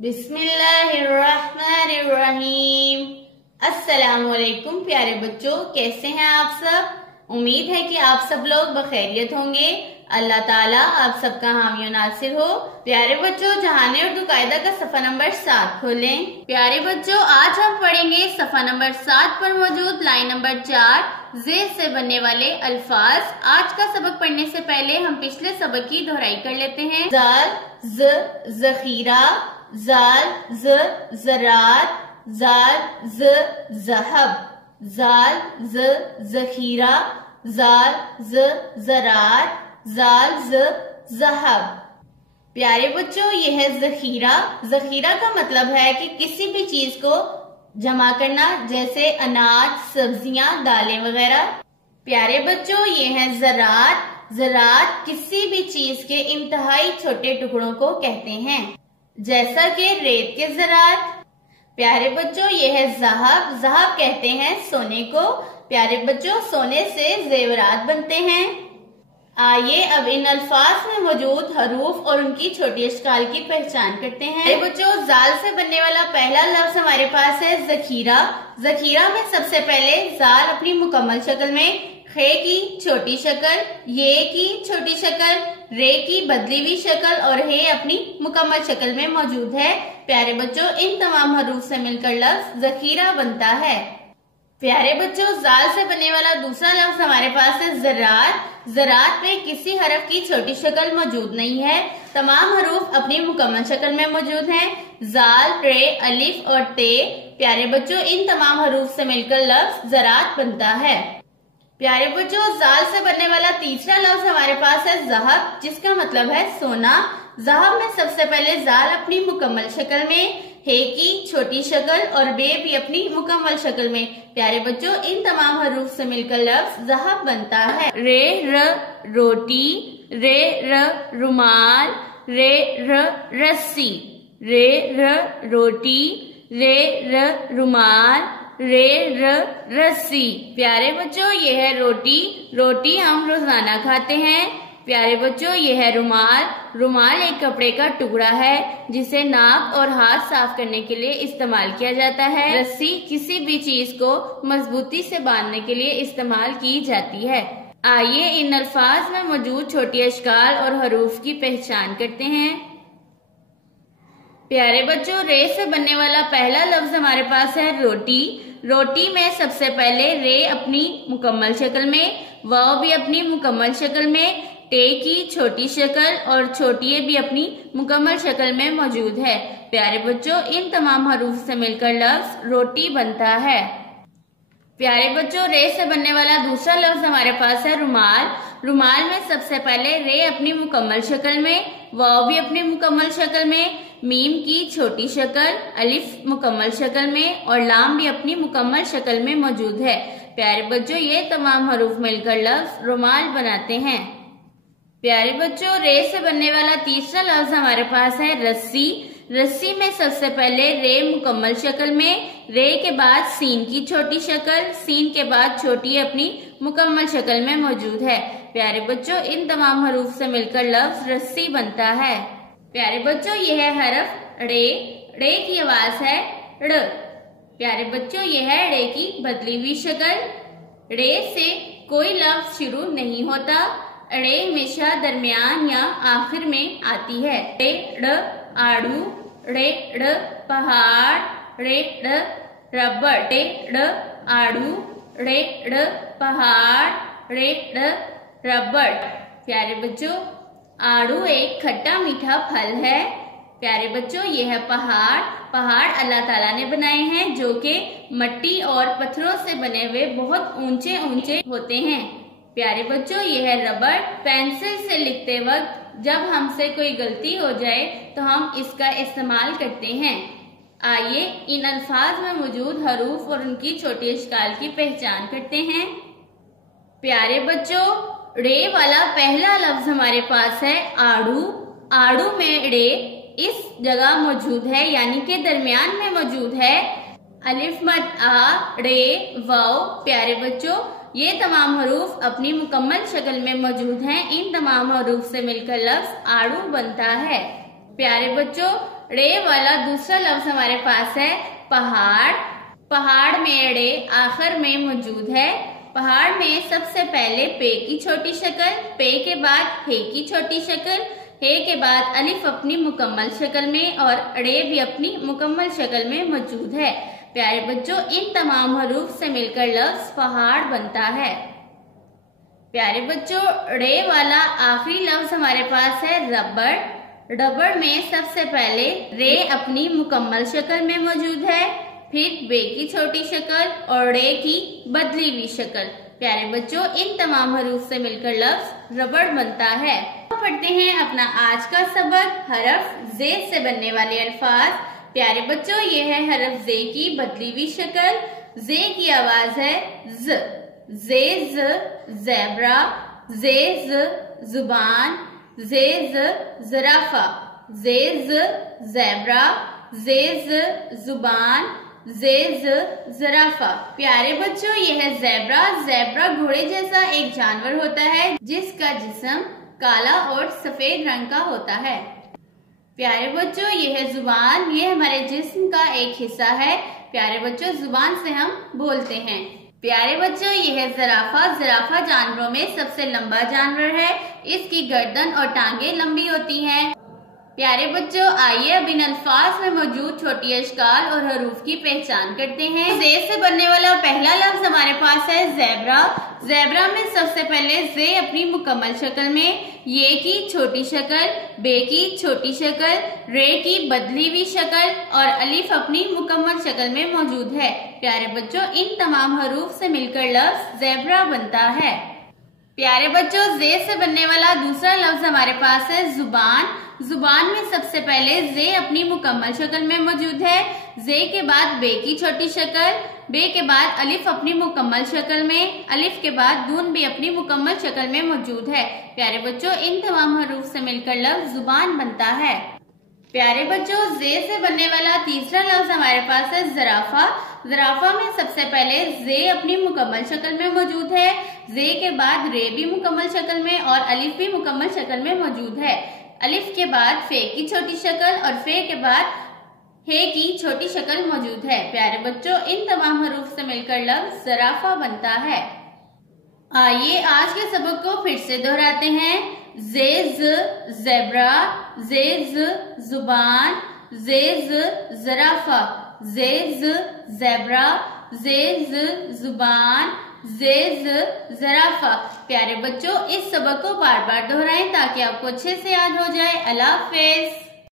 बिस्मिल्लाहिर्रहमानिर्रहीम। अस्सलामुअलैकुम प्यारे बच्चों, कैसे हैं आप सब। उम्मीद है कि आप सब लोग बखैरियत होंगे। अल्लाह ताला आप सबका हामी और नासिर हो। प्यारे बच्चों, जहाने उर्दू कायदा का सफा नंबर 7 खोलें। प्यारे बच्चों, आज हम पढ़ेंगे सफा नंबर 7 पर मौजूद लाइन नंबर 4 जे से बनने वाले अल्फाज। आज का सबक पढ़ने से पहले हम पिछले सबक की दोहराई कर लेते हैं। जाल ज जखीरा, जाल ज ज़रात, जाल ज ज़हब, जाल ज जखीरा, जाल ज ज़रात, जाल ज ज़हब। प्यारे बच्चों, यह है जखीरा। जखीरा का मतलब है कि किसी भी चीज को जमा करना, जैसे अनाज, सब्जियां, दालें वगैरह। प्यारे बच्चों, ये है ज़रात। ज़रात किसी भी चीज के इंतहाई छोटे टुकड़ों को कहते हैं, जैसा कि रेत के ज़रात। प्यारे बच्चों, ये है ज़हब। ज़हब कहते हैं सोने को। प्यारे बच्चों, सोने से जेवरात बनते हैं। आइए अब इन अल्फाज में मौजूद हरूफ और उनकी छोटी अशकाल की पहचान करते हैं। प्यारे बच्चों, जाल से बनने वाला पहला लफ्ज हमारे पास है जखीरा। जखीरा में सबसे पहले जाल अपनी मुकम्मल शक्ल में, खे की छोटी शक्ल, ये की छोटी शक्ल, रे की बदली हुई शक्ल और हे अपनी मुकम्मल शक्ल में मौजूद है। प्यारे बच्चों, इन तमाम हरूफ से मिलकर लफ्ज जखीरा बनता है। प्यारे बच्चों, जाल से बनने वाला दूसरा लफ्ज हमारे पास है ज़रात। ज़रात में किसी हरफ की छोटी शक्ल मौजूद नहीं है। तमाम हरूफ अपनी मुकम्मल शक्ल में मौजूद हैं। जाल, रे, अलिफ और ते। प्यारे बच्चों, इन तमाम हरूफ से मिलकर लफ्ज ज़रात बनता है। प्यारे बच्चों, जाल से बनने वाला तीसरा लफ्ज हमारे पास है ज़हब, जिसका मतलब है सोना। ज़हब में सबसे पहले जाल अपनी मुकम्मल शक्ल में, हे की छोटी शक्ल और बे भी अपनी मुकम्मल शक्ल में। प्यारे बच्चों, इन तमाम हरूफ से मिलकर लफ्ज ज़हब बनता है। रे र रोटी, रे र रुमाल, रे र रस्सी, रे र रोटी, रे र रुमाल, रे र रस्सी। प्यारे बच्चों, ये है रोटी। रोटी हम रोजाना खाते हैं। प्यारे बच्चों, ये है रुमाल। रुमाल एक कपड़े का टुकड़ा है जिसे नाक और हाथ साफ करने के लिए इस्तेमाल किया जाता है। रस्सी किसी भी चीज को मजबूती से बांधने के लिए इस्तेमाल की जाती है। आइए इन अल्फाज में मौजूद छोटी अशकाल और हरूफ की पहचान करते हैं। प्यारे बच्चों, रे से बनने वाला पहला लफ्ज हमारे पास है रोटी। रोटी में सबसे पहले रे अपनी मुकम्मल शक्ल में, वाव भी अपनी मुकम्मल शक्ल में, टे की छोटी शक्ल और छोटी भी अपनी मुकम्मल शक्ल में मौजूद है। प्यारे बच्चों, इन तमाम हरूफ से मिलकर लफ्ज रोटी बनता है। प्यारे बच्चों, रे से बनने वाला दूसरा लफ्ज हमारे पास है रुमाल। रुमाल में सबसे पहले रे अपनी मुकम्मल शक्ल में, वाव भी अपनी मुकम्मल शक्ल में, मीम की छोटी शक्ल, अलिफ मुकम्मल शक्ल में और लाम भी अपनी मुकम्मल शक्ल में मौजूद है। प्यारे बच्चों, ये तमाम हरूफ मिलकर लफ्ज रुमाल बनाते हैं। प्यारे बच्चों, रे से बनने वाला तीसरा लफ्ज हमारे पास है रस्सी। रस्सी में सबसे पहले रे मुकम्मल शक्ल में, रे के बाद सीन की छोटी शक्ल, सीन के बाद छोटी अपनी मुकम्मल शक्ल में मौजूद है। प्यारे बच्चों, इन तमाम हरूफ से मिलकर लफ्ज रस्सी बनता है। प्यारे बच्चों, यह है हरफ रे। रे की आवाज है ड़। प्यारे बच्चों, यह है रे की बदली हुई शक्ल। रे से कोई लफ्ज शुरू नहीं होता। रे हमेशा दरमियान या आखिर में आती है। रे ड़ आड़ू, रे ड़ पहाड़, रे ड़ रबड़, रे ड़ आड़ू, रे ड़ पहाड़, रे ड़ रबड़। प्यारे बच्चों, आड़ू एक खट्टा मीठा फल है। प्यारे बच्चों, ये है पहाड़। पहाड़ अल्लाह ताला ने बनाए हैं जो कि मिट्टी और पत्थरों से बने हुए बहुत ऊंचे ऊंचे होते हैं। प्यारे बच्चों, ये है रबड़। पेंसिल से लिखते वक्त जब हमसे कोई गलती हो जाए तो हम इसका इस्तेमाल करते हैं। आइए इन अल्फाज में मौजूद हरूफ और उनकी छोटी अशकाल की पहचान करते हैं। प्यारे बच्चों, रे वाला पहला लफ्ज हमारे पास है आड़ू। आड़ू में रे इस जगह मौजूद है, यानी कि दरमियान में मौजूद है। अलिफ मद आ, रे, वाव। प्यारे बच्चों, ये तमाम हरूफ अपनी मुकम्मल शक्ल में मौजूद हैं। इन तमाम हरूफ से मिलकर लफ्ज आड़ू बनता है। प्यारे बच्चों, ड़े वाला दूसरा लफ्ज हमारे पास है पहाड़। पहाड़ में ड़े आखिर में मौजूद है। पहाड़ में सबसे पहले पे की छोटी शक्ल, पे के बाद हे की छोटी शक्ल, हे के बाद अलिफ अपनी मुकम्मल शक्ल में और ड़े भी अपनी मुकम्मल शक्ल में मौजूद है। प्यारे बच्चों, इन तमाम हरूफ से मिलकर लफ्ज पहाड़ बनता है। प्यारे बच्चों, ड़े वाला आखिरी लफ्ज हमारे पास है रबड़। रबड़ में सबसे पहले रे अपनी मुकम्मल शक्ल में मौजूद है, फिर बे की छोटी शक्ल और रे की बदली हुई शक्ल। प्यारे बच्चों, इन तमाम हरूफ से मिलकर लफ्ज रबड़ बनता है। पढ़ते हैं अपना आज का सबक, हरफ जे से बनने वाले अल्फाज। प्यारे बच्चों, ये है हरफ जे की बदली हुई शक्ल। जे की आवाज है ज, जे ज ज़ेब्रा, जे ज जुबान, जे ज ज़राफ़ा, जे ज ज़ेब्रा, जे ज जुबान, जे ज ज़राफ़ा। प्यारे बच्चों, यह है ज़ेब्रा। ज़ेब्रा घोड़े जैसा एक जानवर होता है जिसका जिस्म काला और सफेद रंग का होता है। प्यारे बच्चों, यह है जुबान। ये हमारे जिस्म का एक हिस्सा है। प्यारे बच्चों, जुबान से हम बोलते हैं। प्यारे बच्चों, यह है ज़राफ़ा। ज़राफ़ा जानवरों में सबसे लंबा जानवर है। इसकी गर्दन और टांगे लंबी होती हैं। प्यारे बच्चों, आइए अब इन अल्फाज में मौजूद छोटी अशकाल और हरूफ की पहचान करते हैं। जे से बनने वाला पहला लफ्ज हमारे पास है ज़ेब्रा। ज़ेब्रा में सबसे पहले जे अपनी मुकम्मल शक्ल में, ये की छोटी शक्ल, बे की छोटी शक्ल, रे की बदली हुई शक्ल और अलिफ अपनी मुकम्मल शक्ल में मौजूद है। प्यारे बच्चों, इन तमाम हरूफ से मिलकर लफ्ज ज़ेब्रा बनता है। प्यारे बच्चों, जे से बनने वाला दूसरा लफ्ज हमारे पास है जुबान। जुबान में सबसे पहले जे अपनी मुकम्मल शक्ल में मौजूद है, जे के बाद बे की छोटी शक्ल, बे के बाद अलिफ अपनी मुकम्मल शक्ल में, अलिफ के बाद दून भी अपनी मुकम्मल शक्ल में मौजूद है। प्यारे बच्चों, इन तमाम हरूफ से मिलकर लफ्ज जुबान बनता है। प्यारे बच्चों, जे से बनने वाला तीसरा लफ्ज हमारे पास है ज़राफ़ा। ज़राफ़ा में सबसे पहले जे अपनी मुकम्मल शक्ल में मौजूद है, जे के बाद रे भी मुकम्मल शक्ल में और अलिफ भी मुकम्मल शक्ल में मौजूद है। अलिफ के बाद फे की छोटी शक्ल और फे के बाद हे की छोटी शक्ल मौजूद है। प्यारे बच्चों, इन तमाम हरूफ से मिलकर लफ्ज ज़राफ़ा बनता है। आइए आज के सबक को फिर से दोहराते हैं। जे ज ज़ेब्रा, जे ज जुबान, जे ज ज़राफ़ा, जे ज ज़ेब्रा, जे ज जुबान, जे ज ज़राफ़ा। प्यारे बच्चों, इस सबक को बार बार दोहराएं ताकि आपको अच्छे से याद हो जाए। अल्लाह हाफ़िज़।